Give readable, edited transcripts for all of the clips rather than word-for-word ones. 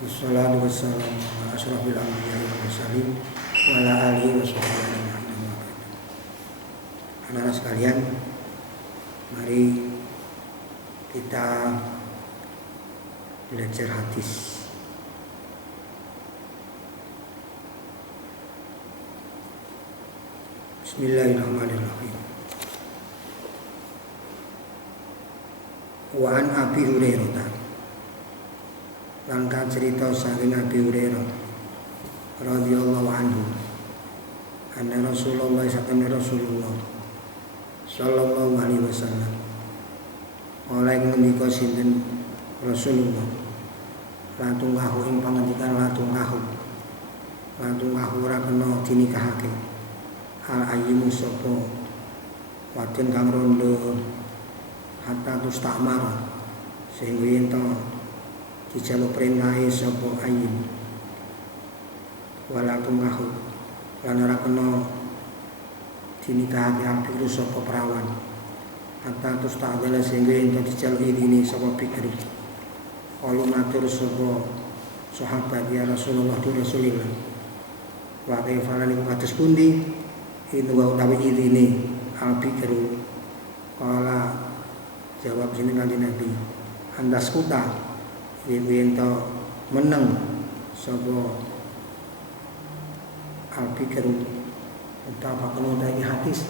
Wassalatu wassalamu ala asyrafil anbiya'i wal mursalin wa ala alihi washabbihi ajma'in. Anak-anak sekalian, mari kita belajar hadis. Bismillahirrahmanirrahim. Wa an Abi Hurairah, langkah cerita saking Abi Hurairah radhiyallahu anhu, anna Rasulullah Rasulullah sallallahu alaihi wasallam oleh ngendika sinten Rasulullah, latungkahu ing pangandikan latungkahu ora kena dinikahake al ayyimu sapa wadon kang rondo hatta tustamar sehingga yen dijaluk perintahe sapa ayyin walakum kahu lan ora kena dinikahake abdul sapa perawan hatta tusta'dala sehingga ento dijaluk idine sapa bikri. Qalu matur sapa sahabat, ya Rasulullah tu Rasulillah, wa kaifa lan kados pundi itu wa utawi idine al bikru. Qala jawab sini kanjeng Nabi, andas kuta ento meneng sapa al-fikru utawa penundai hadis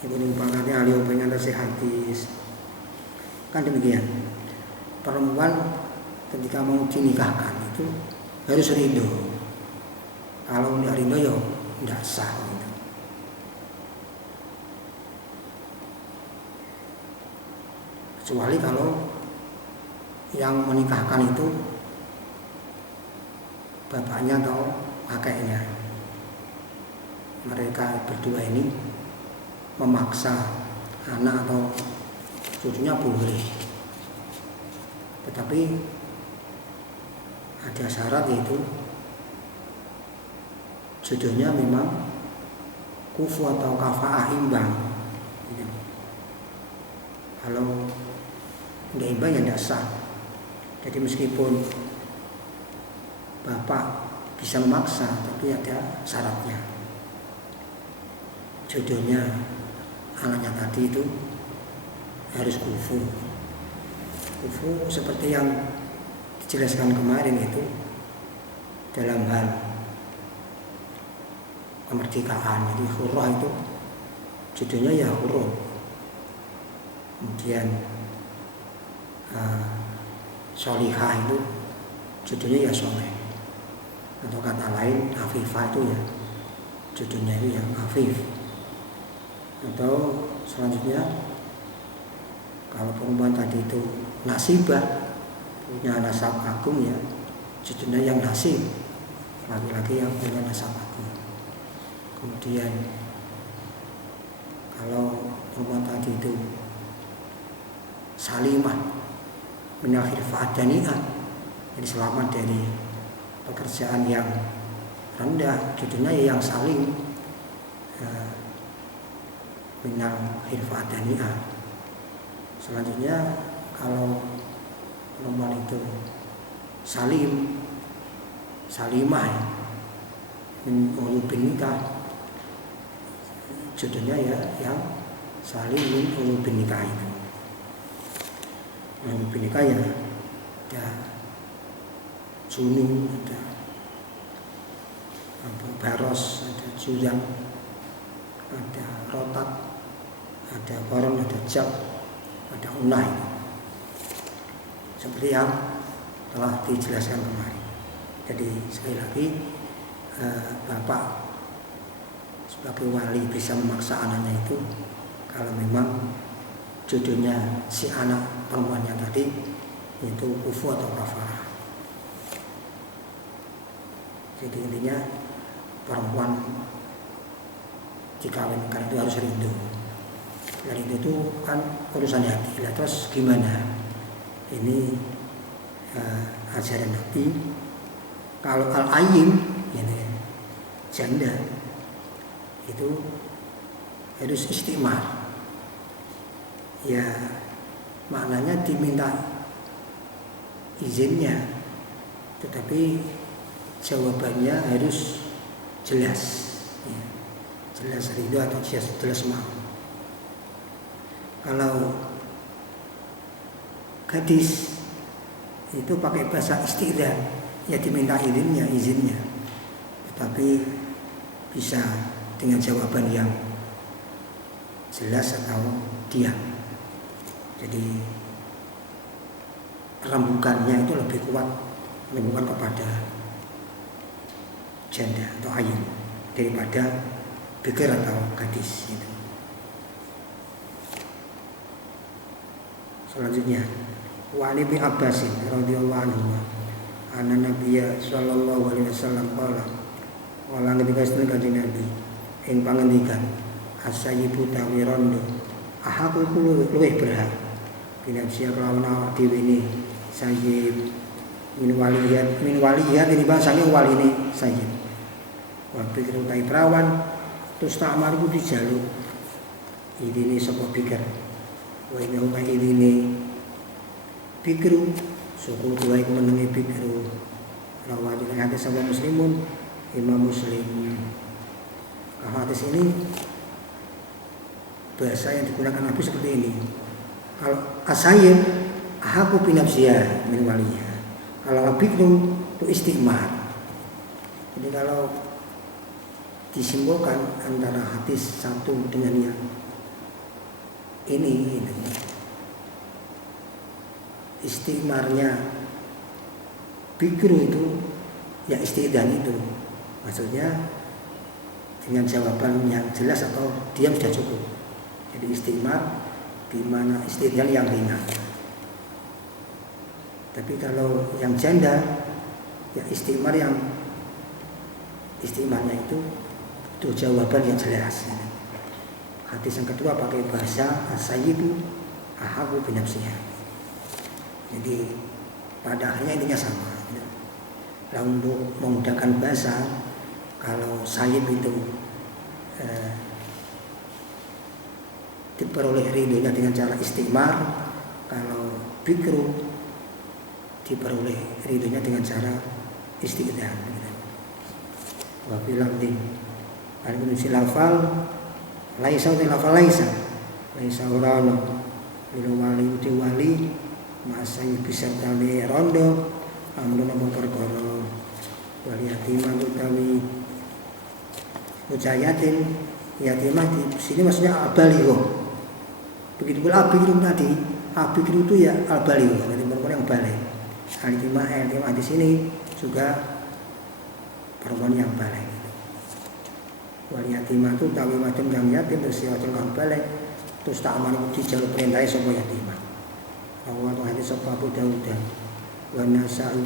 itu pangkatnya ahli pengatasi hadis. Kan demikian, perempuan ketika mau dinikahkan itu harus ridho. Kalau tidak ridho ya tidak sah gitu. Kecuali kalau yang menikahkan itu bapaknya atau kakeknya. Mereka berdua ini memaksa anak atau cucunya boleh, tetapi ada syarat, yaitu jodohnya memang kufu atau kafaah imbang. Kalau tidak imbang ya tidak sah. Jadi meskipun bapak bisa memaksa, tapi ada syaratnya. Jodohnya anaknya tadi itu harus kufu. Kufu seperti yang dijelaskan kemarin itu dalam hal kemerdekaan. Jadi hurrah itu jodohnya ya hurrah. Kemudian solihah itu jodohnya ya soleh, atau kata lain afifah itu ya jodohnya itu yang afif. Atau selanjutnya kalau perempuan tadi itu nasibah, punya nasab agung, ya jodohnya yang nasib, laki-laki yang punya nasab agung. Kemudian kalau perempuan tadi itu salimah minal khilafah daniyah, jadi selamat dari pekerjaan yang rendah, jodohnya yang salim minal khilafah daniyah. Selanjutnya kalau perempuan itu salimah min ulubin nikah, jodohnya ya yang salim min ulubin nikah itu. Ulubin nikah ya ada junun, ada baros, ada juzam, ada rotat, ada koron, ada jab, ada unai, seperti yang telah dijelaskan kemarin. Jadi sekali lagi, bapak sebagai wali bisa memaksa anaknya itu kalau memang jodohnya si anak perempuannya tadi itu kufu atau kafarah. Jadi intinya perempuan dikawinkan itu harus rindu. Dan itu kan urusan hati. Lah terus gimana? Ini ajaran Nabi. Kalau al-ayyim, ini janda, itu harus istimar. Ya maknanya diminta izinnya. tetapi jawabannya harus jelas, ya. Jelas ridho atau jelas mau. Kalau gadis itu pakai bahasa isti'dzan, ya diminta izinnya, tetapi bisa dengan jawaban yang jelas atau diam. Jadi rembukannya itu lebih kuat, rembukan kepada janda atau ayun daripada bikir atau gadis gitu. Selanjutnya, wa Ali bin Abbas radhiyallahu anhu anna Nabiyya sallallahu alaihi wasallam qala wala ketika sedaya kanjeng Nabi ing pangendikan asayyibu tawi rondo ahaku luwih berhak binafsi kelawan awak dhewe ne sayyid min waliyat ini bahasane waline sayyid wa pikir utai perawan terus tak amariku dijaluk ini sapa pikir wa ini utai ini pikru suku tuai menengi pikru rawat dengan hadis sahabat muslimun Imam Muslim. Hadis ini bahasa yang digunakan Nabi seperti ini. Kalau asayin ahaku binafsiyah min waliyah. Kalau pikru itu istimar. Jadi kalau disimpulkan antara hadis satu dengan yang ini istimarnya pikru itu ya isti'dzan itu, maksudnya dengan jawaban yang jelas atau diam sudah cukup. Jadi istimar di mana isti'dzan yang ringan. Tapi kalau yang janda ya istimarnya itu jawaban yang jelas. Hadis yang kedua pakai bahasa as-sayyidu ahaku binafsiyah. Jadi pada akhirnya intinya sama. Nah, untuk memudahkan bahasa, kalau sayyid itu diperoleh ridhonya dengan cara istimar, kalau bikru diperoleh ridhonya dengan cara isti'dzan. Wa fil lafdin al-kunsi lafal laisa ora ono lil wali masai bisa tali rondo amrun apa perkara wal yatimah utawi ucayatin yatimah di sini maksudnya al-baligh. Begitu pula abikru tadi, abikru itu ya al-baligh, jadi perempuan yang balik. Al-yatimah di sini juga perempuan yang balik. Wal yatimah itu utawi wadon yang yatim terus wadon kang balik terus tak aman dijaluk perintah sapa yatimah. Awal hadis sapa Abu Dawud wa Nasa'i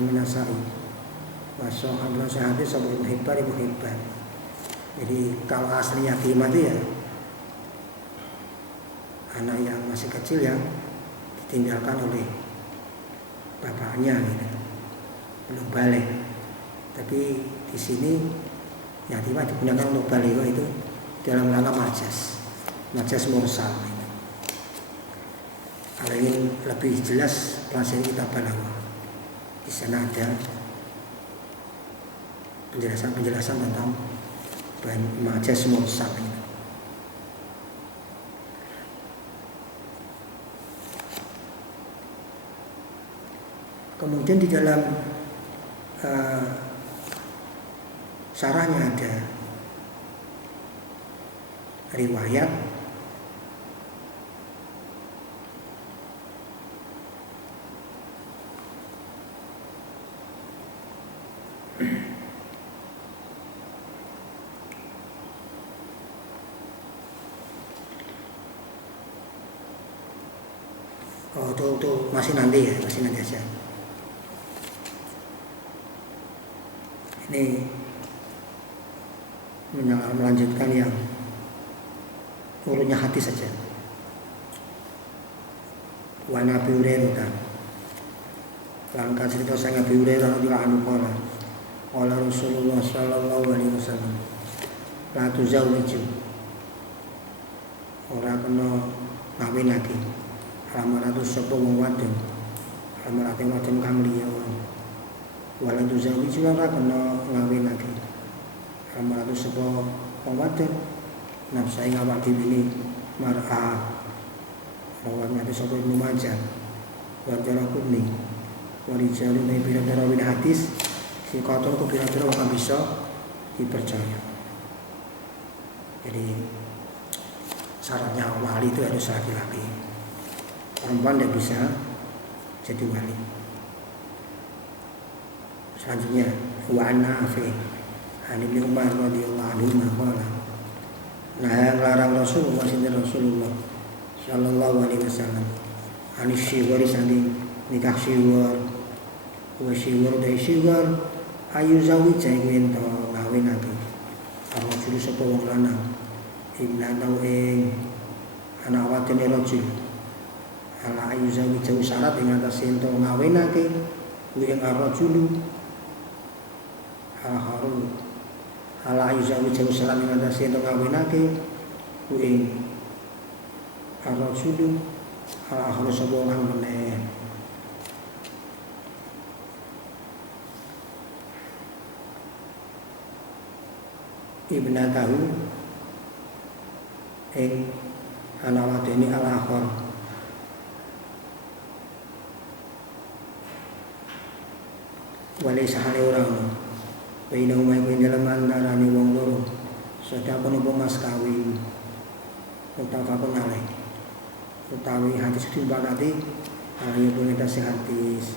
wa sahih hadis sapa Ibnu Hibban. Jadi kalau asli yatimah itu ya anak yang masih kecil yang ditinggalkan oleh bapaknya gitu, belum balik. Tapi di sini yatimah digunakan untuk balik itu dalam rangka majas mursal. Kalau ingin lebih jelas pelajari kitab Balaghah. Di sana ada penjelasan tentang majas mursal. Kemudian di dalam syarahnya ada riwayat itu masih nanti aja. Ini melanjutkan yang urutnya hadis saja. Wa Nabi Hurairah. Langkah cerita sang Nabi Hurairah radhiyallahu anhu qala Rasulullah sallallahu alaihi wasallam la tuzawwiju ora kena ngawinake amaratu sapa wong wadon amarate wadon kang liya Wala tuzawiju ora kena ngawinake amaratu sapa wong wadon nafsai ngawak dhewe mar'a rawanya itu sapa Ibnu Majah wa Daraqutni wa rijalun min bira-bira hadis si kotor ku bira-bira ora bisa dipercaya. Jadi syaratnya wali itu harus laki-laki, perempuan tidak bisa jadi wali. Selanjutnya wa Nafi' an Ibnu Umar radhiyallahu anhu qala nah larang Rasulullah sallallahu alaihi wasallam anis syiwari sanding nikah syiwar wa syiwar dai syiwar ayu zawija ing to ngawinake karo juru sapa wong lanang ibna tau ing anak wadone rajul ala ayu zawija syarat ing atas ento ngawinake kuwi ing arrajulu haru ala ayu zawija syarat ing atas ento ngawinake kuwi ing arrajulu ala haru sapa wong meneh ibna tahu ing anak wadene al-akhir wali sahale orang baina umay kuwi dalam antarane wong loro sedekah nopo mas kawin utawa alaih utawi hadis dibakati ayo punya hadis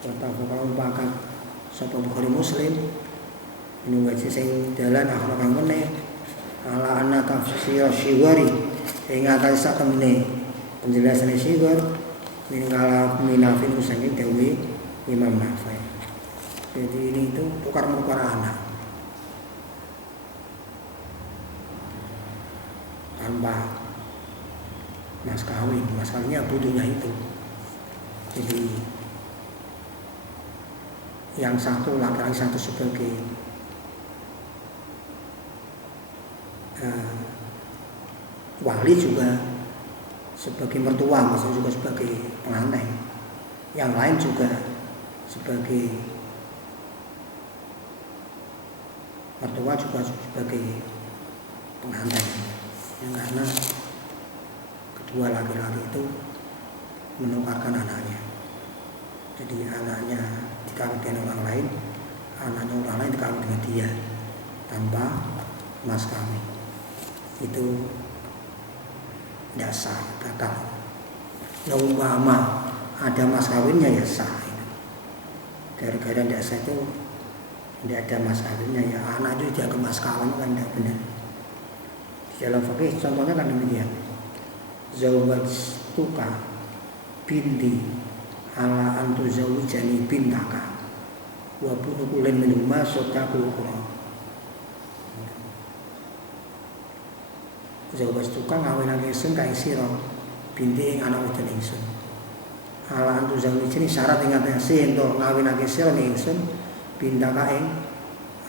utawa pakat sapa Bukhari Muslim ini wajib sing dalan akhlak kang meneh ala anna tafsir syiwari ing atas sak temene penjelasan syiwar min kala minafin usangin dewi Imam Nafi. Jadi ini itu tukar-menukar anak tanpa mas kawinnya butuhnya itu. Jadi yang satu laki-laki satu sebagai wali juga sebagai mertua, maksudnya juga sebagai pengantin. Yang lain juga sebagai mertua juga sebagai pengantin. Yang karena kedua laki-laki itu menukarkan anaknya. Jadi anaknya dikawin dengan orang lain, anaknya orang lain dikawin dengan dia tanpa mas kawin. Itu tidak sah, batal. Nah, umpama ada mas kawinnya ya sah. Gara-gara tidak sah itu tidak ada mas kawinnya ya anak itu dianggap mas kawin kan tidak benar. Di dalam fikih contohnya kan demikian. Zawwajtuka binti ala antu zawwijani bintaka wa bunukulin minumma sodaqul qur'an. Zawwajtuka ngawinake ingsun ka sira binti ing anak wedok ingsun. Ala antu zawwijani syarat ing atase ento ngawinake sira ing ingsun bintaka ing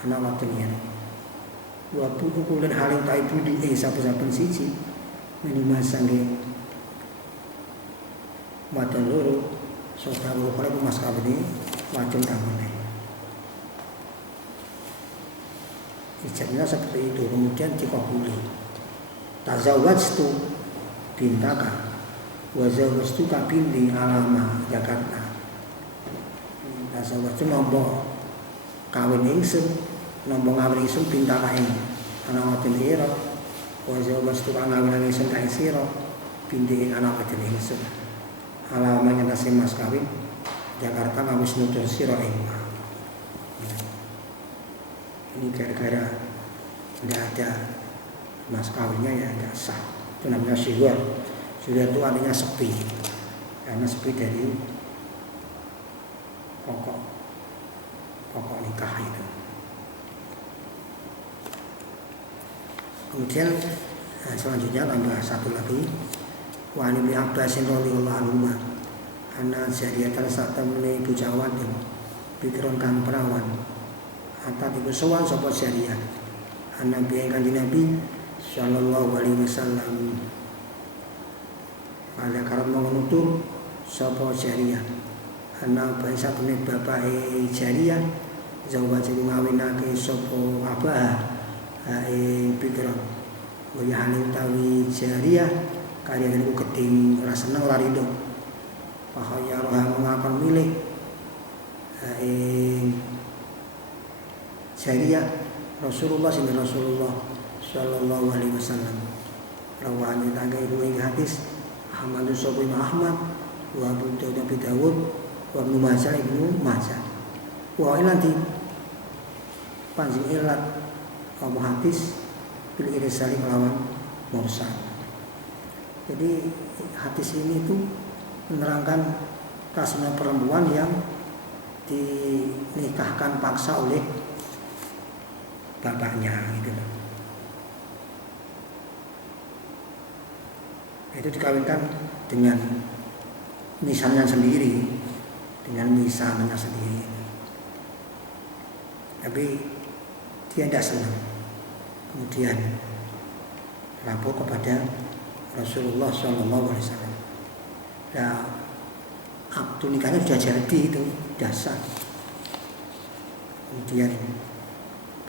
anak wedok yen. Wa bunukulin haling ta ibu di saben-saben siji minumma sange wadon loro sodaqul qur'an mas kawine wajib tanggone. Ijazahnya seperti itu, kemudian dikabuli. Tazawwajtu bintaka wa zawwajtuka binti alama Jakarta. Tazawwajtu nampa kawin ingsun, nampa ngawin ingsun bintaka ing anak wadon ira, wa zawwajtuka ngawin ingsun ka sira binti ing anak wadon ingsun. Alama nyatase mas kawin Jakarta ngawis nutur sira ing. Ini gara-gara tidak ada mas kawinnya ya tidak sah. Itu namanya syiwar. Syiwar itu artinya sepi, karena sepi dari pokok nikah itu. Kemudian selanjutnya tambah satu lagi. Wa Ibnu Abbas radhiyallahu anhu ana jariyatan satamne bocah wadon pikiran kang perawan ata iku sowan sapa jariyah Nabi yang kanjeng Nabi sallallahu alaihi wasallam ada karat mau nutur sapa jariyah ana bae satune bapake Jariyah zawaja ngawinake sapa abah Bikron waya halim tawi Jariyah karya niku gedeng ora seneng ora rido fahaya roha mengakon milih Jariyah Rasulullah sallallahu alaihi wasallam rawani tangga ibu ing hadis Ahmad sapa Imam Ahmad wa Abu Dawud wa Ibnu Majah wa ilanti panjing ilat apa hadis bil irsali kelawan mursal. Jadi hadis ini itu menerangkan kasusnya perempuan yang dinikahkan paksa oleh bapaknya gitu loh. Itu dikawinkan dengan misalnya sendiri, tapi dia tidak senang. Kemudian lapor kepada Rasulullah Shallallahu Alaihi Wasallam. Nah, aktu nikahnya sudah jadi itu dasar. Kemudian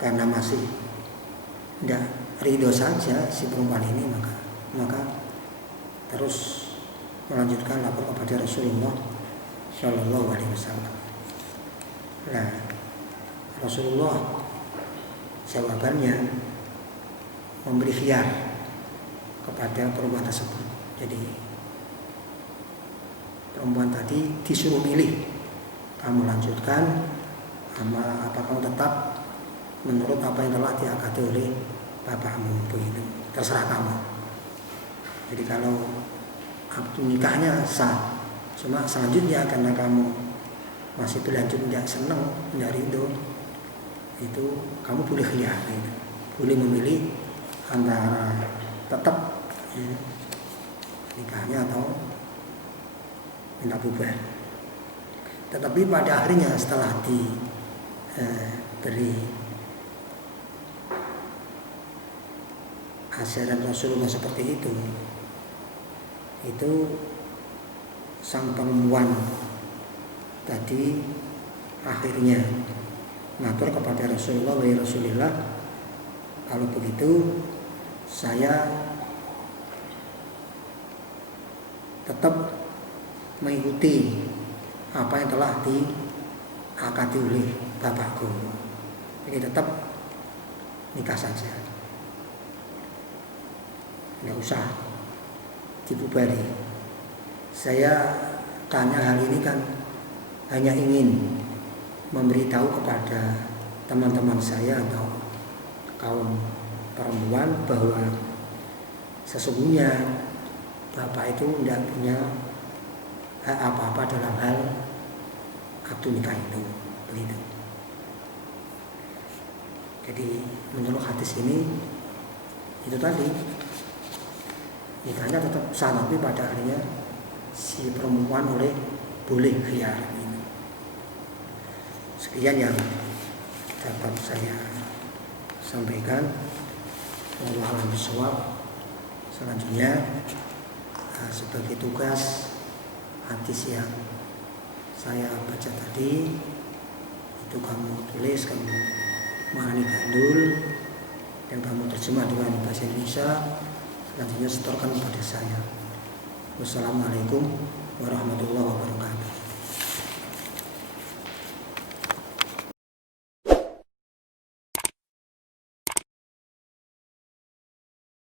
karena masih tidak ridho saja si perempuan ini maka terus melanjutkan lapor kepada Rasulullah Shallallahu Alaihi Wasallam. Nah, Rasulullah jawabannya memberi khiyar kepada perempuan tersebut. Jadi perempuan tadi disuruh milih, kamu lanjutkan apa kamu tetap menurut apa yang telah diakati oleh bapakmu, begitu terserah kamu. Jadi kalau aktu nikahnya sah, cuma selanjutnya karena kamu masih berlanjut tidak senang, tidak ridho, itu kamu boleh khiyar, gitu. Boleh memilih antara tetap nikahnya atau minta bubar. Tetapi pada akhirnya setelah diberi ajaran Rasulullah seperti itu sang perempuan tadi akhirnya ngatur kepada Rasulullah, wahai Rasulullah, kalau begitu saya tetap mengikuti apa yang telah diakati oleh bapakku. Jadi tetap nikah saja, tidak usah dibubari. Saya tanya hal ini kan hanya ingin memberitahu kepada teman-teman saya atau kaum perempuan bahwa sesungguhnya bapak itu tidak punya hak apa-apa dalam hal aktu nikah itu, begitu. Jadi menurut hadis ini itu tadi nikahnya tetap sah, tapi pada akhirnya si perempuan boleh khiyar. Sekian yang dapat saya sampaikan. Wallahu a'lam bishawab. Selanjutnya sebagai tugas hadis yang saya baca tadi itu kamu tulis, kamu maknani gandul dan kamu terjemah dengan bahasa Indonesia. Selanjutnya setorkan kepada saya. Wassalamualaikum warahmatullahi wabarakatuh.